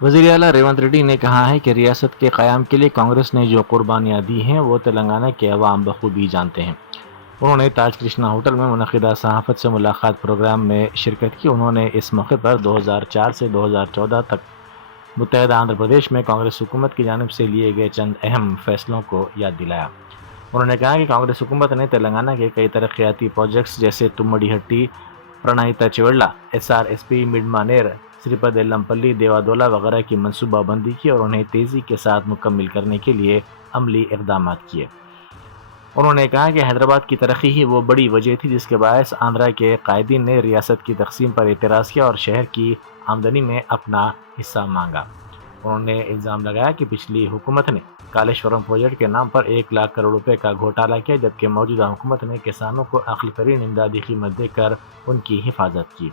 وزیر اعلیٰ ریونت ریڈی نے کہا ہے کہ ریاست کے قیام کے لیے کانگریس نے جو قربانیاں دی ہیں وہ تلنگانہ کے عوام بخوبی جانتے ہیں۔ انہوں نے تاج کرشنا ہوٹل میں منعقدہ صحافت سے ملاقات پروگرام میں شرکت کی۔ انہوں نے اس موقع پر 2004 سے 2014 تک متحدہ آندھرا پردیش میں کانگریس حکومت کی جانب سے لیے گئے چند اہم فیصلوں کو یاد دلایا۔ انہوں نے کہا کہ کانگریس حکومت نے تلنگانہ کے کئی ترقیاتی پروجیکٹس جیسے تمڑی ہٹی، پرانہیتا چیوڑلہ، SRSP، مڈ مانیر، سریپد ایلمپلی، دیوادولہ وغیرہ کی منصوبہ بندی کی اور انہیں تیزی کے ساتھ مکمل کرنے کے لیے عملی اقدامات کیے۔ انہوں نے کہا کہ حیدرآباد کی ترقی ہی وہ بڑی وجہ تھی جس کے باعث آندھرا کے قائدین نے ریاست کی تقسیم پر اعتراض کیا اور شہر کی آمدنی میں اپنا حصہ مانگا۔ انہوں نے الزام لگایا کہ پچھلی حکومت نے کالیشورم پروجیکٹ کے نام پر 1 لاکھ کروڑ روپے کا گھوٹالہ کیا، جبکہ موجودہ حکومت نے کسانوں کو اقلی ترین امدادی قیمت دے کر ان کی حفاظت کی۔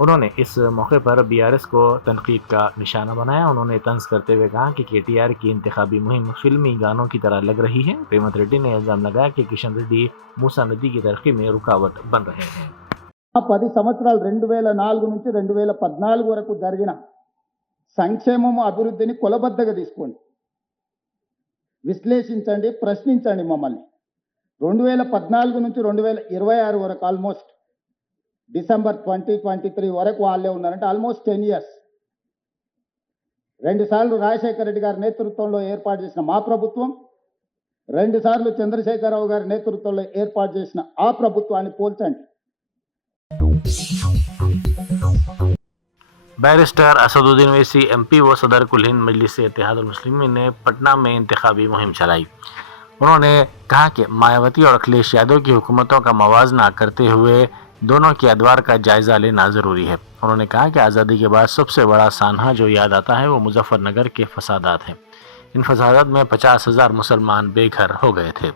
انہوں نے اس موقع پر BRS کو تنقید کا نشانہ بنایا۔ انہوں نے طنز کرتے ہوئے کہا کہ KTR کی انتخابی مہم فلمی گانوں کی طرح لگ رہی ہے۔ ریونت ریڈی نے الزام لگایا کہ کشن ریڈی موسیٰ ندی کی ترقی میں رکاوٹ بن رہے ہیں۔ 10 సంవత్సరాలు 2004 నుంచి 2014 వరకు జరిగిన సంక్షేమము అభివృద్ధిని కొలబద్దగా తీసుకోండి, విశ్లేషించండి, ప్రశ్నించండి మమ్మల్ని. 2014 నుంచి 2026 వరకు ఆల్మోస్ట్ డిసెంబర్ 2023 వరకు వాళ్ళే ఉన్నారంటే ఆల్మోస్ట్ 10 years. 2 సార్లు రాజశేఖర రెడ్డి గారి నేతృత్వంలో ఏర్పాటు చేసిన మా ప్రభుత్వం, 2 సార్లు చంద్రశేఖరరావు గారి నేతృత్వంలో ఏర్పాటు చేసిన ఆ ప్రభుత్వాన్ని పోల్చండి. بیرسٹر اسدالدین اویسی MP و صدر کل ہند مجلس اتحاد المسلمین نے پٹنہ میں انتخابی مہم چلائی۔ انہوں نے کہا کہ مایاوتی اور اکھلیش یادو کی حکومتوں کا موازنہ کرتے ہوئے دونوں کے ادوار کا جائزہ لینا ضروری ہے۔ انہوں نے کہا کہ آزادی کے بعد سب سے بڑا سانحہ جو یاد آتا ہے وہ مظفر نگر کے فسادات ہیں۔ ان فسادات میں 50,000 مسلمان بے گھر ہو گئے تھے۔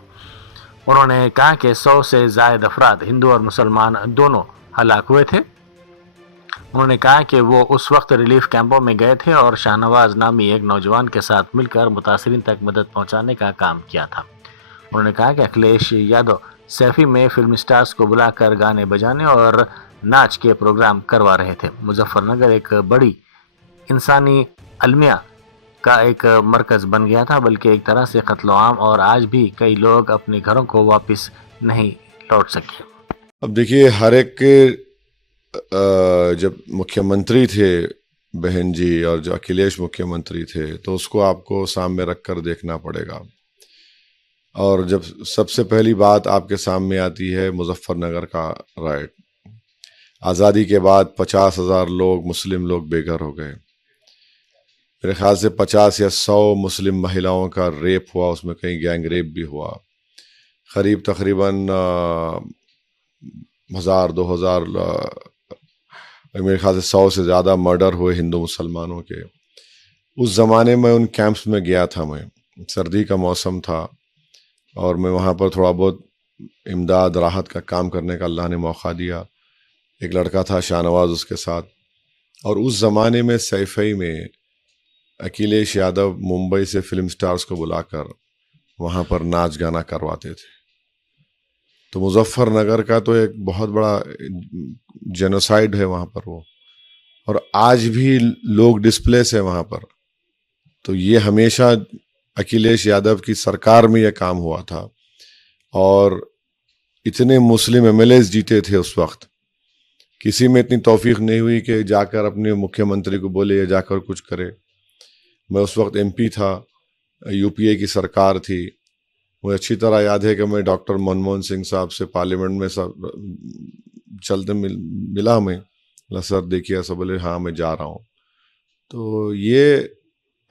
انہوں نے کہا کہ 100 سے زائد افراد ہندو اور مسلمان دونوں ہلاک ہوئے تھے۔ انہوں نے کہا کہ وہ اس وقت ریلیف کیمپوں میں گئے تھے اور شاہ نواز نامی ایک نوجوان کے ساتھ مل کر متاثرین تک مدد پہنچانے کا کام کیا تھا۔ انہوں نے کہا کہ اکھلیش یادو سیفی میں فلم سٹارز کو بلا کر گانے بجانے اور ناچ کے پروگرام کروا رہے تھے۔ مظفر نگر ایک بڑی انسانی المیہ کا ایک مرکز بن گیا تھا، بلکہ ایک طرح سے قتل عام، اور آج بھی کئی لوگ اپنے گھروں کو واپس نہیں لوٹ سکے۔ اب دیکھیے، ہر ایک جب مکھیہ منتری تھے بہن جی اور جو اکھلیش مکھیہ منتری تھے تو اس کو آپ کو سامنے رکھ کر دیکھنا پڑے گا، اور جب سب سے پہلی بات آپ کے سامنے آتی ہے مظفر نگر کا رائٹ، آزادی کے بعد 50,000 لوگ مسلم لوگ بے گھر ہو گئے۔ میرے خیال سے 50 یا 100 مسلم مہیلاؤں کا ریپ ہوا، اس میں کہیں گینگ ریپ بھی ہوا، قریب تقریباً 1000-2000 میرے خیال سے 100 سے زیادہ مرڈر ہوئے ہندو مسلمانوں کے۔ اس زمانے میں ان کیمپس میں گیا تھا، میں سردی کا موسم تھا اور میں وہاں پر تھوڑا بہت امداد راحت کا کام کرنے کا اللہ نے موقع دیا۔ ایک لڑکا تھا شاہ نواز اس کے ساتھ، اور اس زمانے میں سیفئی میں اکھلیش یادو ممبئی سے فلم سٹارز کو بلا کر وہاں پر ناچ گانا کرواتے تھے۔ تو مظفر نگر کا تو ایک بہت بڑا جینوسائیڈ ہے وہاں پر وہ، اور آج بھی لوگ ڈسپلیس ہیں وہاں پر۔ تو یہ ہمیشہ اکھلیش یادو کی سرکار میں یہ کام ہوا تھا، اور اتنے مسلم MLAs جیتے تھے اس وقت، کسی میں اتنی توفیق نہیں ہوئی کہ جا کر اپنے مکھیہ منتری کو بولے یا جا کر کچھ کرے۔ میں اس وقت MP تھا، UPA کی سرکار تھی، مجھے اچھی طرح یاد ہے کہ میں ڈاکٹر منموہن سنگھ صاحب سے پارلیمنٹ میں چلتے ملا، میں سر دیکھیے، سب بولے ہاں میں جا رہا ہوں۔ تو یہ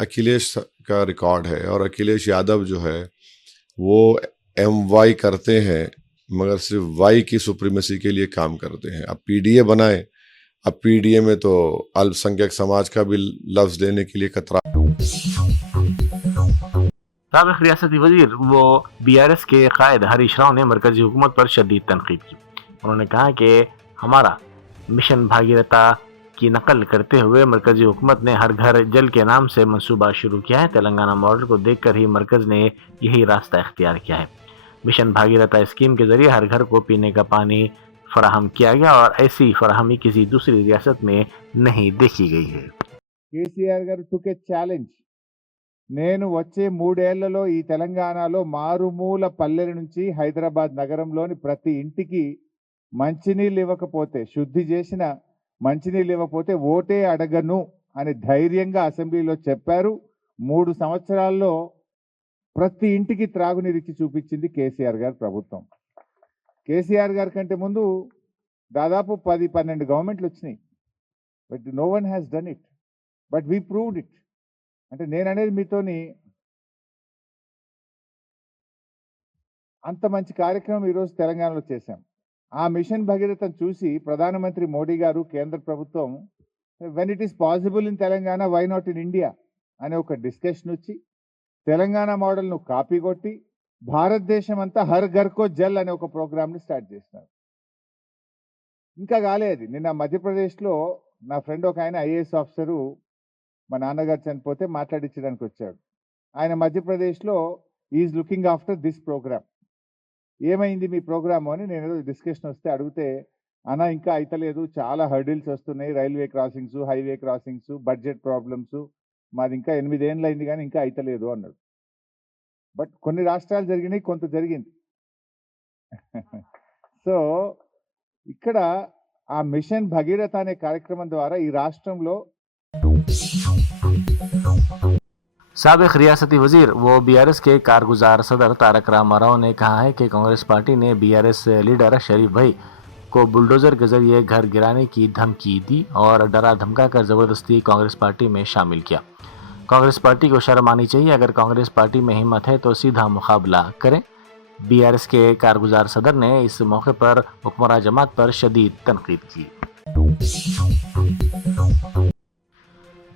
اکھلیش کا ریکارڈ ہے، اور اکھلیش یادو جو ہے وہ MY کرتے ہیں مگر صرف وائی کی سپریمیسی کے لیے کام کرتے ہیں۔ اب PDA بنائے، اب PDA میں تو الپ سنکھیک سماج کا بھی لفظ لینے کے لیے کترا۔ سابق ریاستی وزیر و BRS کے قائد ہریش راؤ نے مرکزی حکومت پر شدید تنقید کی۔ انہوں نے کہا کہ ہمارا مشن بھاگیرتا کی نقل کرتے ہوئے مرکزی حکومت نے ہر گھر جل کے نام سے منصوبہ شروع کیا ہے۔ تلنگانہ ماڈل کو دیکھ کر ہی مرکز نے یہی راستہ اختیار کیا ہے۔ مشن بھاگیرتا اسکیم کے ذریعے ہر گھر کو پینے کا پانی فراہم کیا گیا، اور ایسی فراہمی کسی دوسری ریاست میں نہیں دیکھی گئی ہے۔ కేసీఆర్ గారు టుక్ ఏ ఛాలెంజ్. నేను వచ్చే 3 ఏళ్లలో ఈ తెలంగాణలో మారుమూల పల్లెల నుంచి హైదరాబాద్ నగరంలోని ప్రతి ఇంటికి మంచినీళ్ళు ఇవ్వకపోతే, శుద్ధి చేసిన మంచినీళ్ళు ఇవ్వకపోతే ఓటే అడగను అని ధైర్యంగా అసెంబ్లీలో చెప్పారు. 3 సంవత్సరాల్లో ప్రతి ఇంటికి త్రాగునీరు ఇచ్చి చూపించింది కేసీఆర్ గారి ప్రభుత్వం. కేసీఆర్ గారి కంటే ముందు దాదాపు 10-12 గవర్నమెంట్లు వచ్చినాయి. But no one has done it, but we proved it. అంటే నేను అనేది మీతోని అంత మంచి కార్యక్రమం ఈరోజు తెలంగాణలో చేశాం. ఆ మిషన్ భగీరథను చూసి ప్రధానమంత్రి మోడీ గారు, కేంద్ర ప్రభుత్వం when it is possible in Telangana why not in India అనే ఒక డిస్కషన్ వచ్చి తెలంగాణ మోడల్ను కాపీ కొట్టి భారతదేశం అంతా హర్ ఘర్ కో జల్ అనే ఒక ప్రోగ్రామ్ని స్టార్ట్ చేస్తున్నారు. ఇంకా కాలేదు. నిన్న మధ్యప్రదేశ్లో నా ఫ్రెండ్ ఒక ఆయన ఐఏఎస్ ఆఫీసరు మా నాన్నగారు చనిపోతే మాట్లాడించడానికి వచ్చాడు. ఆయన మధ్యప్రదేశ్లో is looking after this program. ఏమైంది మీ ప్రోగ్రాము అని నేను ఏదో డిస్కషన్ వస్తే అడిగితే, అన్న ఇంకా అయితలేదు, చాలా హర్డిల్స్ వస్తున్నాయి, railway crossings, highway crossings, budget problems, మాది ఇంకా 8 ఏళ్ళు అయింది కానీ ఇంకా అయితలేదు అన్నాడు. బట్ కొన్ని రాష్ట్రాలు జరిగినాయి, కొంత జరిగింది. సో ఇక్కడ ఆ మిషన్ భగీరథ అనే కార్యక్రమం ద్వారా ఈ రాష్ట్రంలో साबिक रियासती वजीर व बीआरएस के कारगुजार सदर तारक रामाराव ने कहा है कि कांग्रेस पार्टी ने बीआरएस लीडर शरीफ भाई को बुलडोजर के जरिए घर गिराने की धमकी दी और डरा धमका कर जबरदस्ती कांग्रेस पार्टी में शामिल किया। कांग्रेस पार्टी को शर्म आनी चाहिए, अगर कांग्रेस पार्टी में हिम्मत है तो सीधा मुकाबला करें। बीआरएस के कारगुजार सदर ने इस मौके पर हुक्मरान जमात पर शदीद तनकीद की।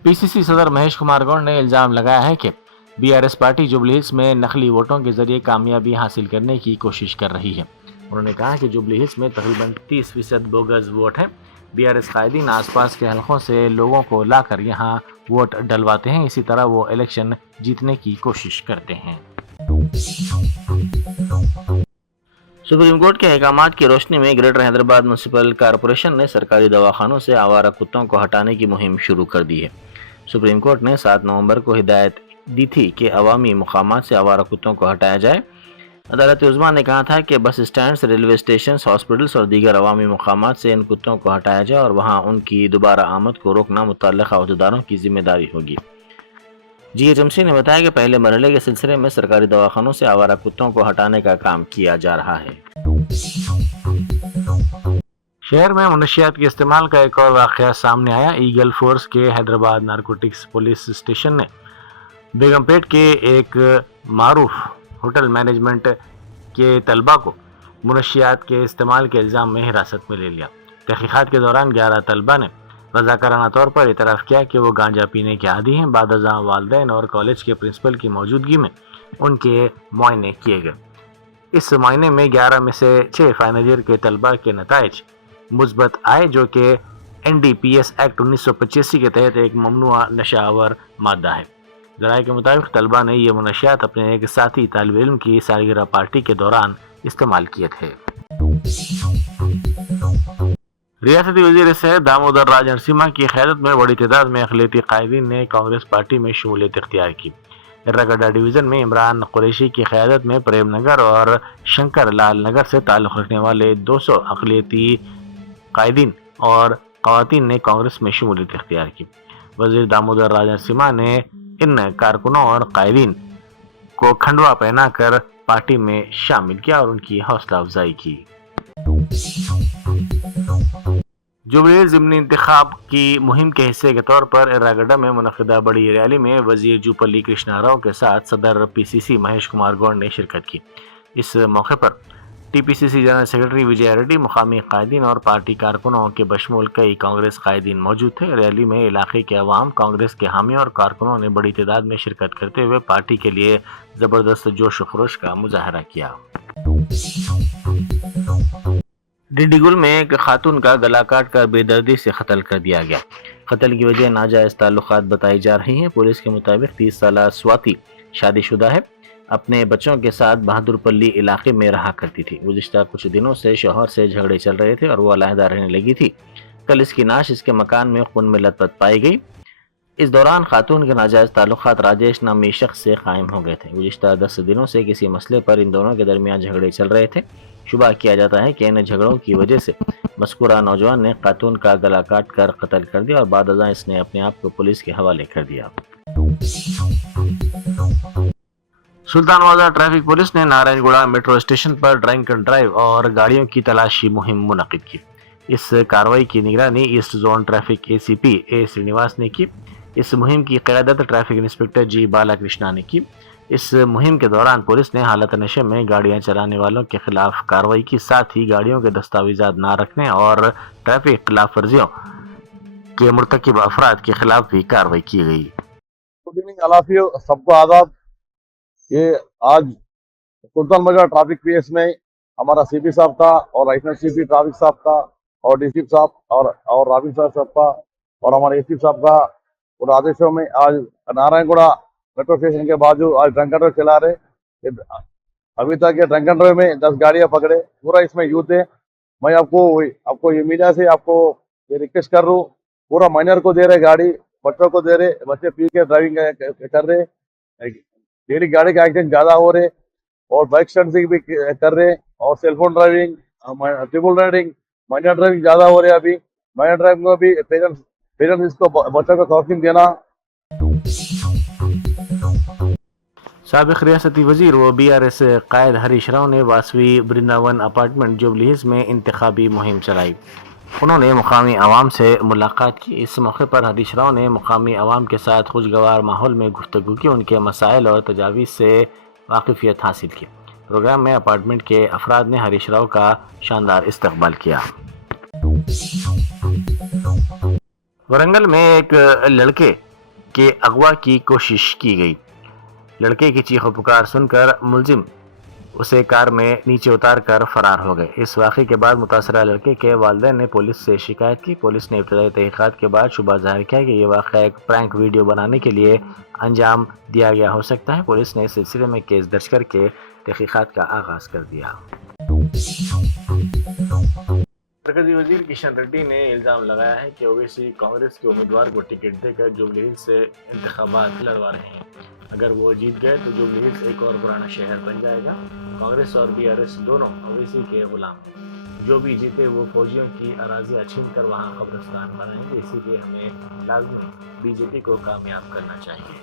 पीसीसी सदर महेश कुमार गौड़ ने इल्जाम लगाया है कि बीआरएस पार्टी जुबली हिल्स में नकली वोटों के जरिए कामयाबी हासिल करने की कोशिश कर रही है। उन्होंने कहा कि जुबली हिल्स में तकरीबन 30% बोगस वोट हैं। बीआरएस कायदीन आसपास के हलकों से लोगों को लाकर यहाँ वोट डलवाते हैं, इसी तरह वो इलेक्शन जीतने की कोशिश करते हैं। सुप्रीम कोर्ट के अहकामात की रोशनी में ग्रेटर हैदराबाद म्युनिसिपल कॉरपोरेशन ने सरकारी दवाखानों से आवारा कुत्तों को हटाने की मुहिम शुरू कर दी है। सुप्रीम कोर्ट ने 7 नवंबर को हिदायत दी थी कि अवामी मुकामात से आवारा कुत्तों को हटाया जाए। अदालत उज़्मा ने कहा था कि बस स्टैंड्स, रेलवे स्टेशन, हॉस्पिटल्स और दीगर अवामी मुकामात से इन कुत्तों को हटाया जाए और वहाँ उनकी दोबारा आमद को रोकना मुतल्लिक़ा अहदेदारों की जिम्मेदारी होगी। जीएचएमसी ने बताया कि पहले मरहले के सिलसिले में सरकारी दवाखानों से आवारा कुत्तों को हटाने का काम किया जा रहा है। शहर में मनशियात के इस्तेमाल का एक और वाक़या सामने आया। ईगल फोर्स के हैदराबाद नारकोटिक्स पुलिस स्टेशन ने बेगमपेट के एक मारूफ होटल मैनेजमेंट के तलबा को मनशियात के इस्तेमाल के इल्ज़ाम में हिरासत में ले लिया। तहक़ीक़ात के दौरान 11 तलबा ने रज़ाकाराना तौर पर इतराफ़ किया कि वो गांजा पीने के आदी हैं। बाद अज़ां वालिदैन और कॉलेज के प्रिंसिपल की मौजूदगी में उनके मुआयने किए गए। इस मुआयने में 11 में से 6 फाइनल ईयर के तलबा के नताइज मुस्बत आए, जो कि NDPS एक्ट 1985 के तहत एक ममनुआ नशावर मादा है। ज़राए के मुताबिक तलबा ने ये मुनशियात अपने एक साथी तालिब इल्म की सालगिरह पार्टी के दौरान इस्तेमाल किए थे। रियासती वज़ीर सेहत दामोदर राज नरसिम्हा की क़यादत में बड़ी तादाद में अक़लियती कायदीन ने कांग्रेस पार्टी में शमूलियत इख्तियार की। एर्रागड्डा डिवीज़न में इमरान कुरैशी की क़यादत में प्रेम नगर और शंकर लाल नगर से ताल्लुक़ रखने वाले 200 अक़लियती कायदीन और ख़वातीन ने कांग्रेस में शमूलियत इख्तियार की। वज़ीर दामोदर राज नरसिम्हा ने इन कारकुनों और कायदीन को खंडवा पहनाकर पार्टी में शामिल किया और उनकी हौसला अफजाई की। जुबली ज़िमनी इंतखाब की मुहिम के हिस्से के तौर पर एर्रागड्डा में मुनक़िदा बड़ी रैली में वज़ीर जूपल्ली कृष्णा राव के साथ सदर PCC महेश कुमार गौड़ ने शिरकत की। इस मौके पर TPCC जनरल सेक्रेटरी विजय रेड्डी, मुकामी कायदीन और पार्टी कारकुनों के बशमूल कई कांग्रेस कायदीन मौजूद थे। रैली में इलाके के अवाम, कांग्रेस के हामी और कारकुनों ने बड़ी तादाद में शिरकत करते हुए पार्टी के लिए ज़बरदस्त जोश खरोश का मुजाहरा किया। डिंडीगुल में एक खातून का गला काट कर बेदर्दी से कत्ल कर दिया गया। कत्ल की वजह नाजायज़ ताल्लुकात बताई जा रही हैं। पुलिस के मुताबिक 30 साला स्वाति शादीशुदा है, अपने बच्चों के साथ बहादुरपल्ली इलाके में रहा करती थी। गुज़िश्ता कुछ दिनों से शौहर से झगड़े चल रहे थे और वो अलहदा रहने लगी थी। कल इसकी नाश इसके मकान में खून में लथपथ पाई गई। इस दौरान खातून के नाजायज़ ताल्लुकात राजेश नामी शख्स से कायम हो गए थे। गुज़िश्ता 10 दिनों से किसी मसले पर इन दोनों के दरमियान झगड़े चल रहे थे। शुबा किया जाता है कि इन झगड़ों की वजह से मज़कूरा नौजवान ने खातून का गला काट कर कत्ल कर दिया और बाद अज़ां इसने अपने आप को पुलिस के हवाले कर दिया। सुल्तान बाजार ट्रैफिक पुलिस ने नारायणगुड़ा मेट्रो स्टेशन पर ड्रंक एंड ड्राइव और गाड़ियों की तलाशी मुहिम मुनक्किद की। इस कार्रवाई की निगरानी ईस्ट जोन ट्रैफिक एसीपी ए श्रीनिवास ने की। इस मुहिम की क़यादत ट्रैफिक इंस्पेक्टर जी बालाकृष्णा ने की। इस मुहिम के दौरान पुलिस ने हालत नशे में गाड़ियां चलाने वालों के खिलाफ कार्रवाई की, साथ ही गाड़ियों के दस्तावेजात ना रखने और ट्रैफिक खिलाफ वर्जियों के मुर्तकिब अफराद के खिलाफ भी कार्रवाई की गई। गुड इवनिंग अलाफी, सबको आदाब। ये आज सुल्तान बाजार ट्रैफिक पीएस में हमारा सीपी साहब था और एडिशनल सीपी ट्रैफिक साहब था और डीसीपी साहब और राबिन साहब था और हमारे एसपी साहब का और आदेशों में आज नारायणगुड़ा मेट्रो स्टेशन के बाजू आज ड्रंक एंड ड्राइव चला रहे। अभी तक ये ड्रंक एंड ड्राइव में 10 गाड़ियां पकड़े, पूरा इसमें यूथ है। मैं आपको ये मीडिया से आपको ये रिक्वेस्ट कर रहा हूँ, पूरा माइनर को दे रहे गाड़ी, बच्चों को दे रहे, बच्चे पी के ड्राइविंग कर रहे। डेली गाड़ी के एक्सीडेंट ज्यादा हो रहे और बाइक स्टंट भी कर रहे और cellphone driving, triple riding, minor driving ज्यादा हो रहे। अभी माइनर ड्राइविंग में भी पेरेंट्स इसको बच्चों को काउंसलिंग देना। साबिक रियासती वजीर व BRS कायद हरीश राव ने Vasavi Vrindavan apartment jubilee hills में इंतखाबी मुहिम चलाई। उन्होंने मुकामी आवाम से मुलाकात की। इस मौके पर हरीश राव ने मुकामी आवाम के साथ खुशगवार माहौल में गुफ्तगू की, उनके मसाइल और तजावीज़ से वाकिफियत हासिल की। प्रोग्राम में अपार्टमेंट के अफराद ने हरीश राव का शानदार इस्तकबाल किया। वरंगल में एक लड़के के अगवा की कोशिश की गई। लड़के की चीख पुकार सुनकर मुलजिम उसे कार में नीचे उतार कर फरार हो गए। इस वाक़े के बाद मुतासरा लड़के के वालिदैन ने पुलिस से शिकायत की। पुलिस ने इब्तदाई तहक़ीक़ात के बाद शुबा ज़ाहिर किया कि यह वाक़या एक प्रैंक वीडियो बनाने के लिए अंजाम दिया गया हो सकता है। पुलिस ने इस सिलसिले में केस दर्ज करके तहक़ीक़ात का आगाज़ कर दिया। मरकज़ी वज़ीर किशन रेड्डी ने इल्ज़ाम लगाया है कि ओवैसी कांग्रेस के उम्मीदवार को टिकट देकर जुबली हिल्स से इंतखाबात लड़वा रहे हैं। अगर वो जीत गए तो जुबली हिल्स एक और पुराना शहर बन जाएगा। कांग्रेस और BRS दोनों ओवैसी के गुलाम हैं। जो भी जीते वो फौजियों की अराज़ियाँ छीन कर वहाँ कब्रिस्तान बनाएंगे। इसीलिए हमें लाज़मी BJP को कामयाब करना चाहिए।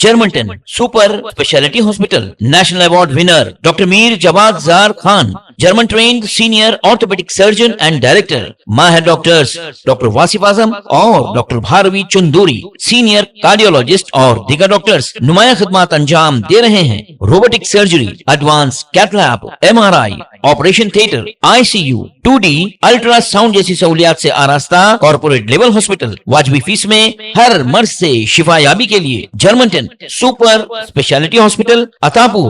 जर्मनटन super specialty hospital, national award winner doctor Mir Jawad Zar Khan, German trained senior orthopaedic surgeon and director, माहिर डॉक्टर्स डॉक्टर वासिफ आजम और doctor Bharvi Chanduri, senior cardiologist और दीगर डॉक्टर्स नुमाया खिदमत अंजाम दे रहे हैं। Robotic surgery, advance cath lab, MRI, operation theatre, ICU, 2D ultrasound जैसी सहूलियात से आरास्ता कॉर्पोरेट लेवल हॉस्पिटल। वाजबी फीस में हर मर्ज से शिफायाबी के लिए Germanton super specialty hospital, Attapur,